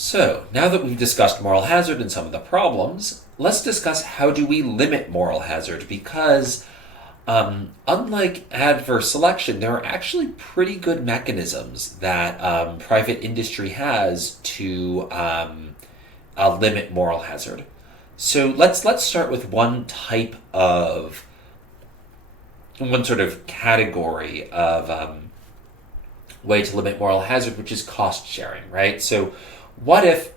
So, now that we've discussed moral hazard and some of the problems, let's discuss how do we limit moral hazard because unlike adverse selection, there are actually pretty good mechanisms that private industry has to limit moral hazard. So let's start with one sort of category of way to limit moral hazard, which is cost sharing, right? So what if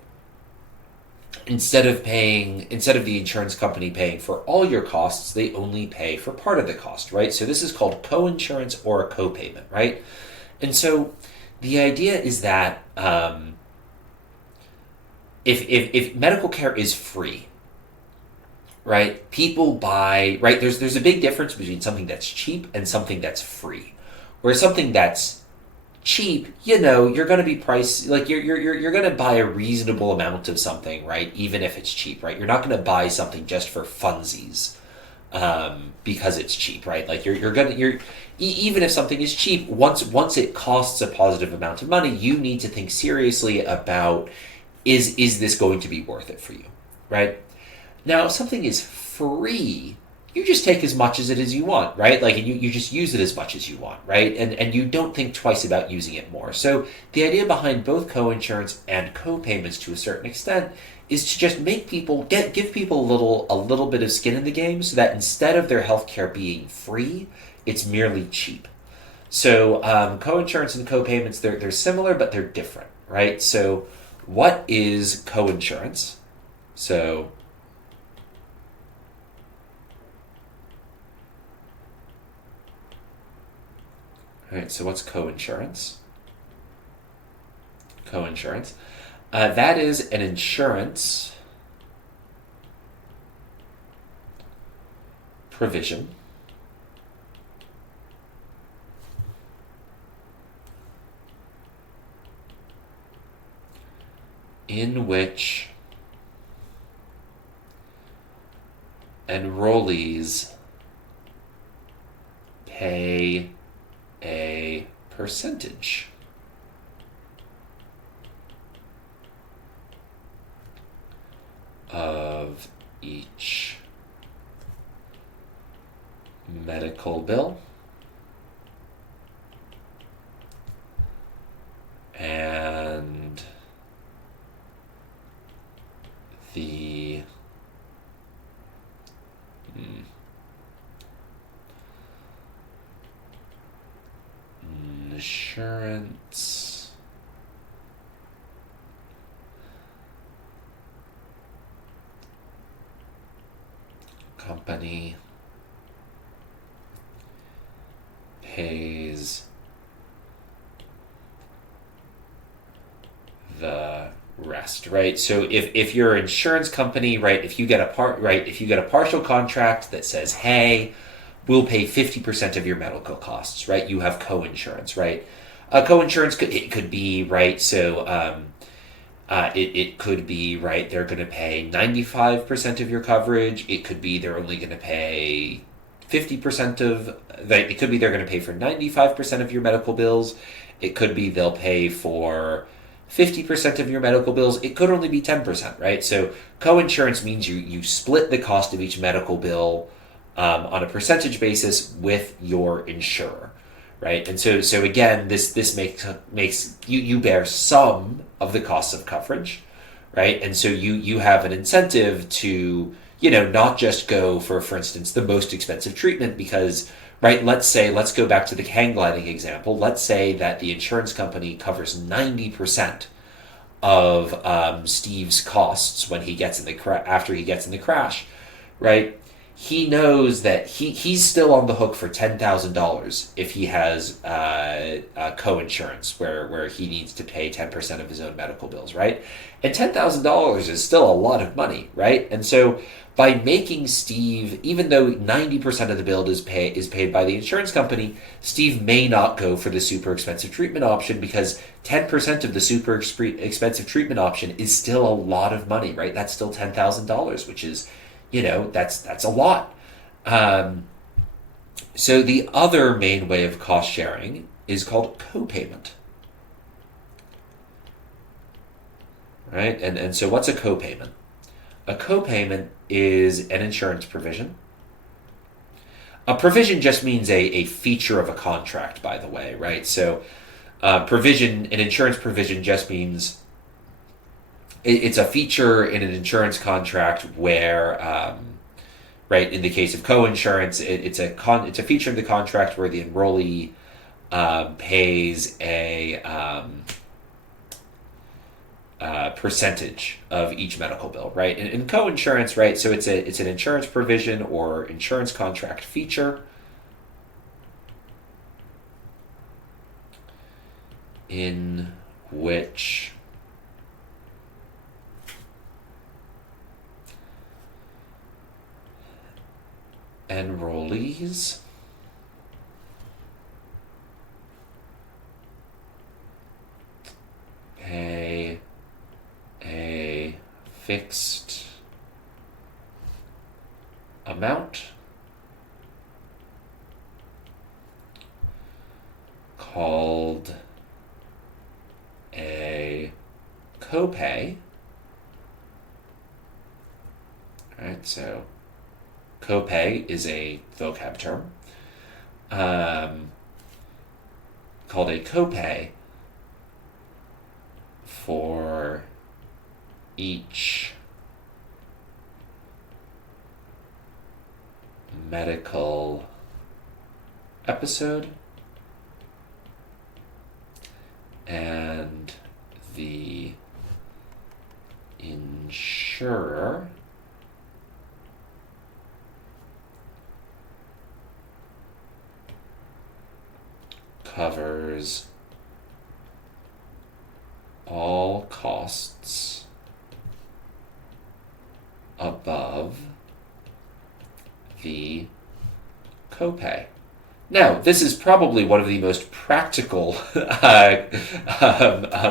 instead of the insurance company paying for all your costs, they only pay for part of the cost, right? So this is called coinsurance or a copayment, right? And so the idea is that if medical care is free, right, people buy, right, there's a big difference between something that's cheap and something that's free. Where something that's cheap, you're going to be priced like you're going to buy a reasonable amount of something, right? Even if it's cheap, right? You're not going to buy something just for funsies because it's cheap, right? Like even if something is cheap, once it costs a positive amount of money, you need to think seriously about is this going to be worth it for you, right? Now, if something is free, you just take as much as it as you want, right? Like, and you just use it as much as you want, right? And you don't think twice about using it more. So the idea behind both coinsurance and copayments to a certain extent is to just make people give people a little bit of skin in the game so that instead of their healthcare being free, it's merely cheap. So coinsurance and copayments, they're similar, but they're different, right? So what is coinsurance? So all right, so what's coinsurance? Coinsurance. That is an insurance provision in which enrollees pay a percentage of each medical bill and the insurance company pays the rest, right? So if you're an insurance company, right, if you get a partial contract that says, hey, we'll pay 50% of your medical costs, right? You have coinsurance, right? Coinsurance could be, right, so it could be, right, they're going to pay 95% of your coverage. It could be they're only going to pay 50% of, it could be they're going to pay for 95% of your medical bills. It could be they'll pay for 50% of your medical bills. It could only be 10%, right? So coinsurance means you split the cost of each medical bill on a percentage basis with your insurer, right? And so again, this makes you bear some of the costs of coverage, right? And so you have an incentive to not just go for instance, the most expensive treatment because, right, let's go back to the hang gliding example. Let's say that the insurance company covers 90% of Steve's costs when he gets after he gets in the crash, right? He knows that he's still on the hook for $10,000 if he has coinsurance where he needs to pay 10% of his own medical bills, right? And $10,000 is still a lot of money, right? And so by making Steve, even though 90% of the bill is paid by the insurance company, Steve may not go for the super expensive treatment option because 10% of the super expensive treatment option is still a lot of money, right? That's still $10,000, which is, that's a lot. So the other main way of cost sharing is called copayment. right? And so what's a copayment? A copayment is an insurance provision. A provision just means a feature of a contract, by the way, right? So an insurance provision just means it's a feature in an insurance contract where, right, in the case of coinsurance, it's a feature in the contract where the enrollee pays a percentage of each medical bill, right? In coinsurance, right, so it's an insurance provision or insurance contract feature in which enrollees pay a fixed amount called a copay. All right, so copay is a vocab term called a copay for each medical episode, and the insurer covers all costs above the copay. Now, this is probably one of the most practical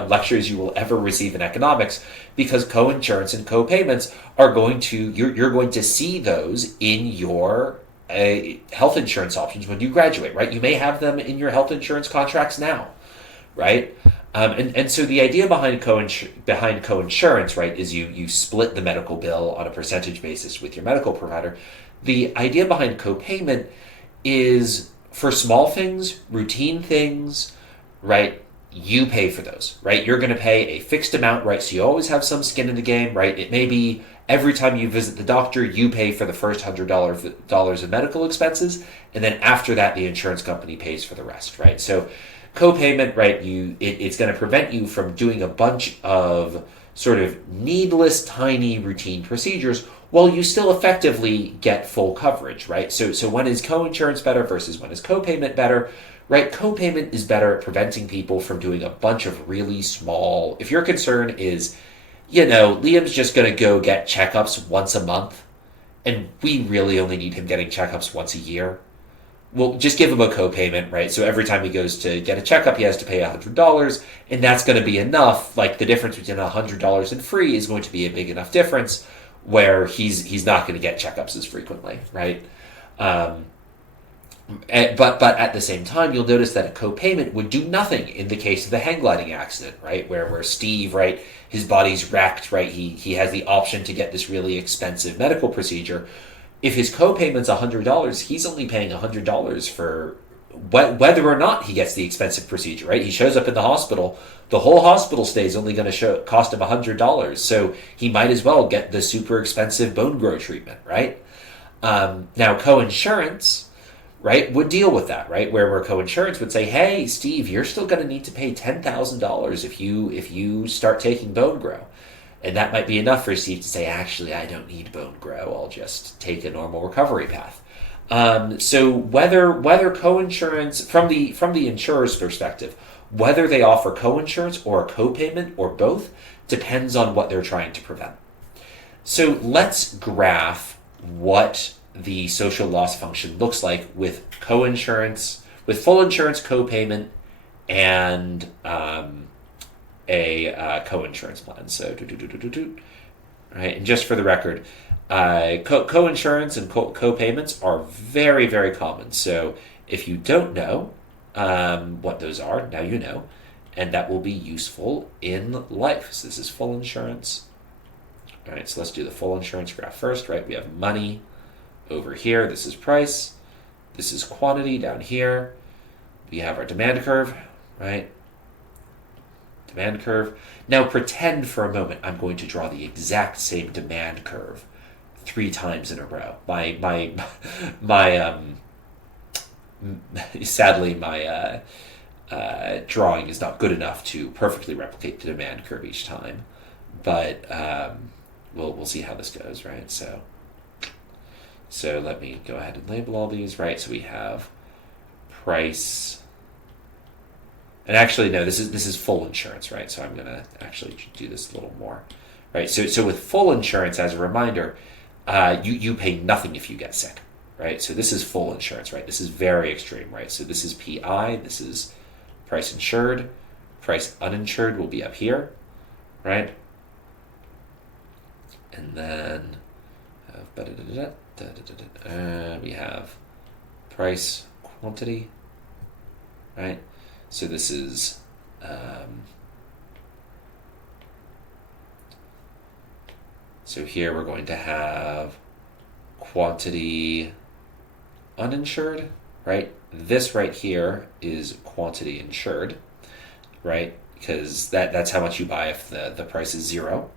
lectures you will ever receive in economics, because coinsurance and copayments are you're going to see those in your health insurance options when you graduate, right? You may have them in your health insurance contracts now, right? And so the idea behind coinsurance, right, is you split the medical bill on a percentage basis with your medical provider. The idea behind copayment is for small things, routine things, right? You pay for those, right? You're going to pay a fixed amount, right? So you always have some skin in the game, right? It may be every time you visit the doctor, you pay for the first $100 of medical expenses, and then after that, the insurance company pays for the rest, right? So copayment, right? It's going to prevent you from doing a bunch of sort of needless, tiny routine procedures while you still effectively get full coverage, right? So when is coinsurance better versus when is copayment better, right? Copayment is better at preventing people from doing a bunch of really small, if your concern is, Liam's just going to go get checkups once a month, and we really only need him getting checkups once a year. Well, just give him a copayment, right? So every time he goes to get a checkup, he has to pay $100, and that's going to be enough. Like, the difference between $100 and free is going to be a big enough difference where he's not going to get checkups as frequently, right? But at the same time, you'll notice that a copayment would do nothing in the case of the hang gliding accident, right? Where Steve, right, his body's wrecked, right? He has the option to get this really expensive medical procedure. If his copayment's $100, he's only paying $100 for whether or not he gets the expensive procedure, right? He shows up in the hospital, the whole hospital stay is only going to cost him $100, so he might as well get the super expensive bone growth treatment, right? Now, coinsurance, right, would deal with that, right? Where coinsurance would say, hey, Steve, you're still going to need to pay $10,000 if you start taking bone grow. And that might be enough for Steve to say, actually, I don't need bone grow. I'll just take a normal recovery path. So whether coinsurance, from the insurer's perspective, whether they offer coinsurance or a copayment or both, depends on what they're trying to prevent. So let's graph what the social loss function looks like with coinsurance, with full insurance, copayment, and a coinsurance plan. So, right, and just for the record, coinsurance and copayments are very, very common. So if you don't know what those are, now you know. and that will be useful in life. So this is full insurance. All right, so let's do the full insurance graph first, right? We have money over here. This is price. This is quantity down here. We have our demand curve, right? Demand curve. Now pretend for a moment I'm going to draw the exact same demand curve 3 times in a row. Sadly, my drawing is not good enough to perfectly replicate the demand curve each time, but we'll see how this goes, right? So let me go ahead and label all these, right? So we have price, and actually no, this is full insurance, right? So I'm gonna actually do this a little more, right? So with full insurance, as a reminder, you pay nothing if you get sick, right? So this is full insurance, right? This is very extreme, right? So this is PI, this is price insured, price uninsured will be up here, right? And then we have price quantity, right? So this is so here we're going to have quantity uninsured, right? This right here is quantity insured, right? Because that's how much you buy if the price is 0,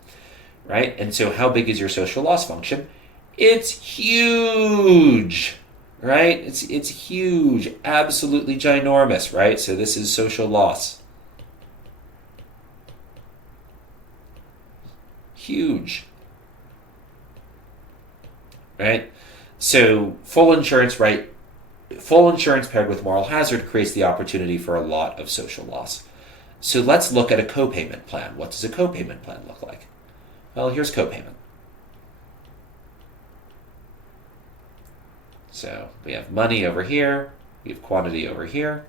right? And so how big is your social loss function? It's huge, right? It's huge, absolutely ginormous, right? So this is social loss. Huge, right? So full insurance, right? Full insurance paired with moral hazard creates the opportunity for a lot of social loss. So let's look at a copayment plan. What does a copayment plan look like? Well, here's copayment. So we have money over here, we have quantity over here,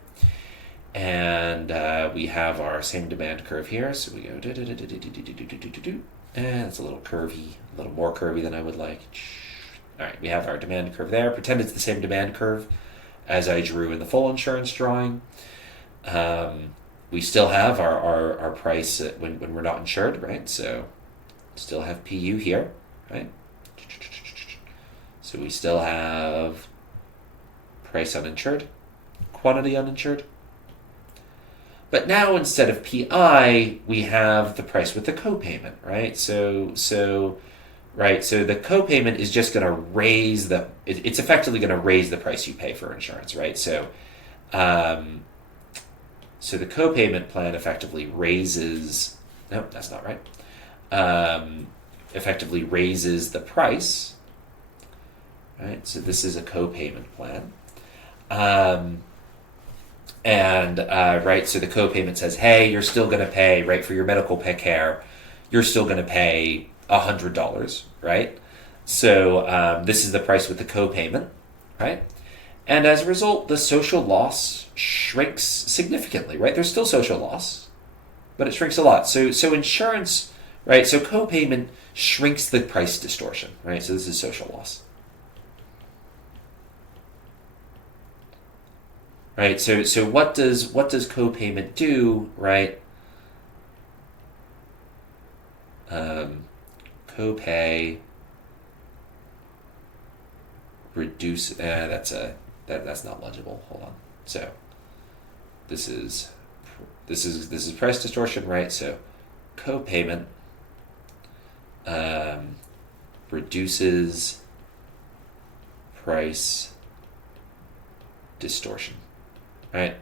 and we have our same demand curve here. So we go and it's a little curvy, a little more curvy than I would like. All right, we have our demand curve there. Pretend it's the same demand curve as I drew in the full insurance drawing. We still have our price when we're not insured, right? So still have PU here, right? So we still have price uninsured, quantity uninsured. But now instead of PI, we have the price with the copayment, right? So the copayment is just going to raise it's effectively going to raise the price you pay for insurance, right? So the copayment plan effectively raises, no, that's not right. Effectively raises the price, right? So this is a copayment plan. Right, so the copayment says, hey, you're still going to pay, right, for your medical care, you're still going to pay $100, right? So this is the price with the copayment, right? And as a result, the social loss shrinks significantly, right? There's still social loss, but it shrinks a lot. So insurance, right? So copayment shrinks the price distortion, right? So this is social loss. Right, so what does copayment do, right? Copay reduce. That's not legible. Hold on. So this is price distortion, right? So copayment reduces price distortion. Right?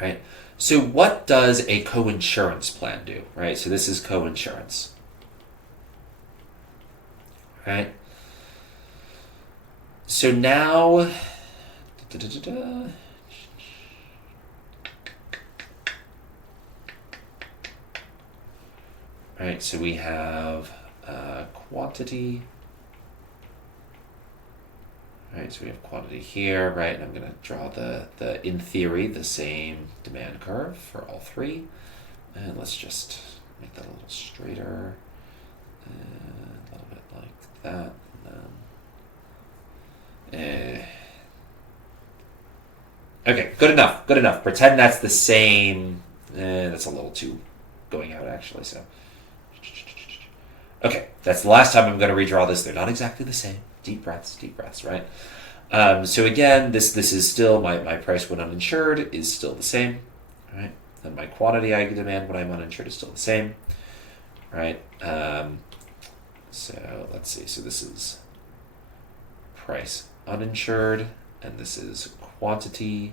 Right? So what does a coinsurance plan do? Right? So this is coinsurance. Right? So now right, so we have quantity. Right, so we have quantity here, right, and I'm going to draw the in theory, the same demand curve for all 3. And let's just make that a little straighter, and a little bit like that, and then, Okay, good enough, good enough. Pretend that's the same. That's a little too going out, actually, so. Okay, that's the last time I'm going to redraw this. They're not exactly the same. Deep breaths, right? So again, this is still, my price when uninsured is still the same, right? And my quantity I demand when I'm uninsured is still the same, right? So let's see. So this is price uninsured, and this is quantity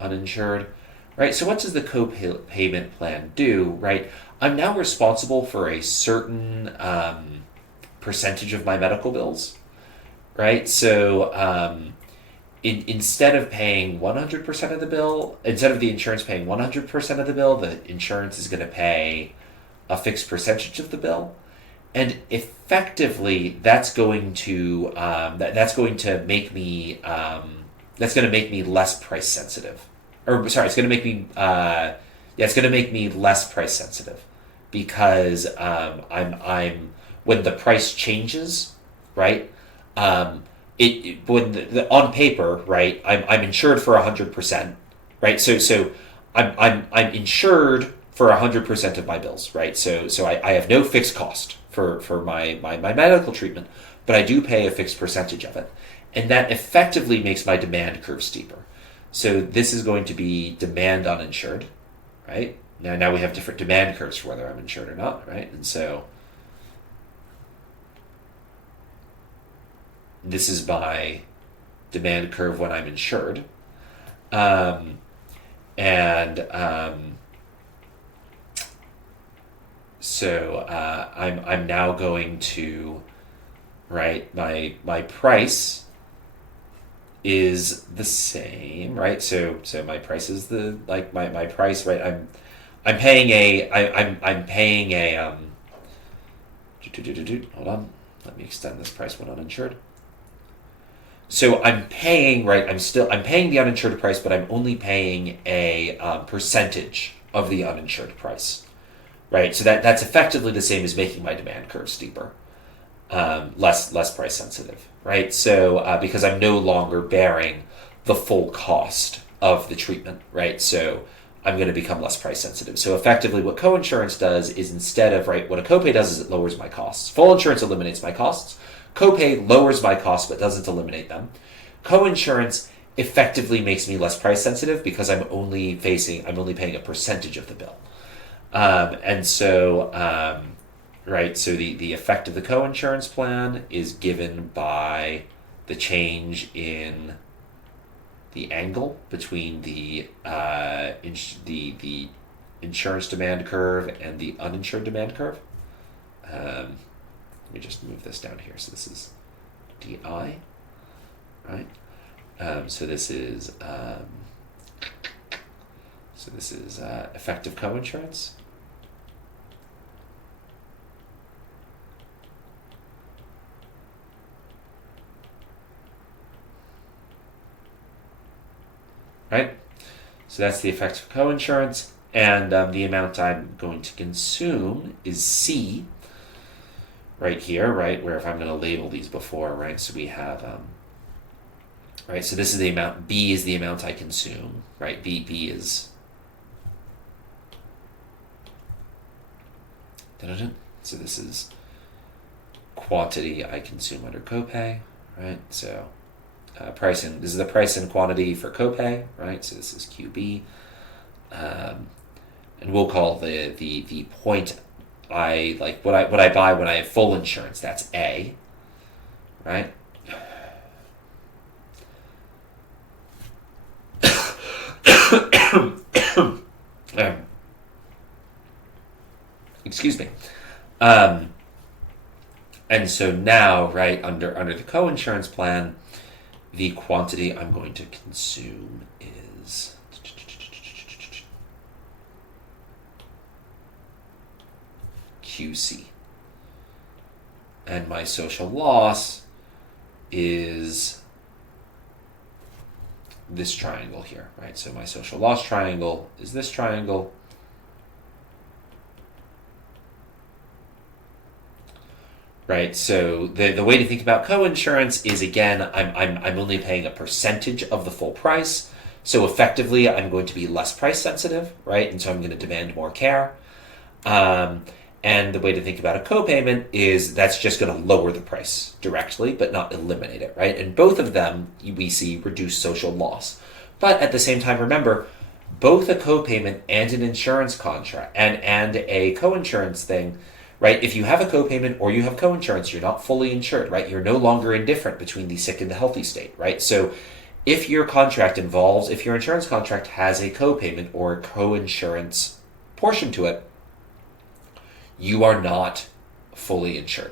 uninsured, right? So what does the copayment plan do, right? I'm now responsible for a certain percentage of my medical bills, right? So instead of paying 100% of the bill, instead of the insurance paying 100% of the bill, the insurance is going to pay a fixed percentage of the bill. And effectively, that's going to that's going to make me less price sensitive. Or sorry, it's going to make me it's going to make me less price sensitive because I'm when the price changes, right? When on paper, right? I'm insured for 100%, right? So I'm insured for 100% of my bills, right? So I have no fixed cost for my medical treatment, but I do pay a fixed percentage of it. And that effectively makes my demand curve steeper. So this is going to be demand uninsured, right? Now we have different demand curves for whether I'm insured or not, right? And so this is my demand curve when I'm insured. So I'm now going to, right, my price is the same, right? So my price is my price, right? I'm paying a hold on, let me extend this price when uninsured. So I'm paying, right? I'm paying the uninsured price, but I'm only paying a percentage of the uninsured price, right? So that's effectively the same as making my demand curve steeper, less price sensitive, right? So because I'm no longer bearing the full cost of the treatment, right? So I'm going to become less price sensitive. So effectively, what coinsurance does is instead of, right, what a copay does is it lowers my costs. Full insurance eliminates my costs. Copay lowers my costs but doesn't eliminate them. Coinsurance effectively makes me less price sensitive because I'm only paying a percentage of the bill. And so, right, so the effect of the coinsurance plan is given by the change in the angle between the insurance demand curve and the uninsured demand curve. Let me just move this down here. So this is DI, right? So this is effective coinsurance. Right? So that's the effective coinsurance, and the amount I'm going to consume is C, right here, right, where if I'm going to label these before, right, so we have, right, so this is the amount, B is the amount I consume, right, B is, so this is quantity I consume under copay, right, so this is the price and quantity for copay, right, so this is QB, and we'll call the point what I buy when I have full insurance, that's A, right? Excuse me. And so now, right, under the coinsurance plan, the quantity I'm going to consume is QC. And my social loss is this triangle here, right? So my social loss triangle is this triangle. Right, so the way to think about coinsurance is, again, I'm only paying a percentage of the full price. So effectively, I'm going to be less price sensitive, right? And so I'm going to demand more care. And the way to think about a copayment is that's just going to lower the price directly, but not eliminate it, right? And both of them, we see reduced social loss. But at the same time, remember, both a copayment and an insurance contract and a coinsurance thing, right? If you have a copayment or you have coinsurance, you're not fully insured, right? You're no longer indifferent between the sick and the healthy state, right? So if your insurance contract has a copayment or a coinsurance portion to it, you are not fully insured,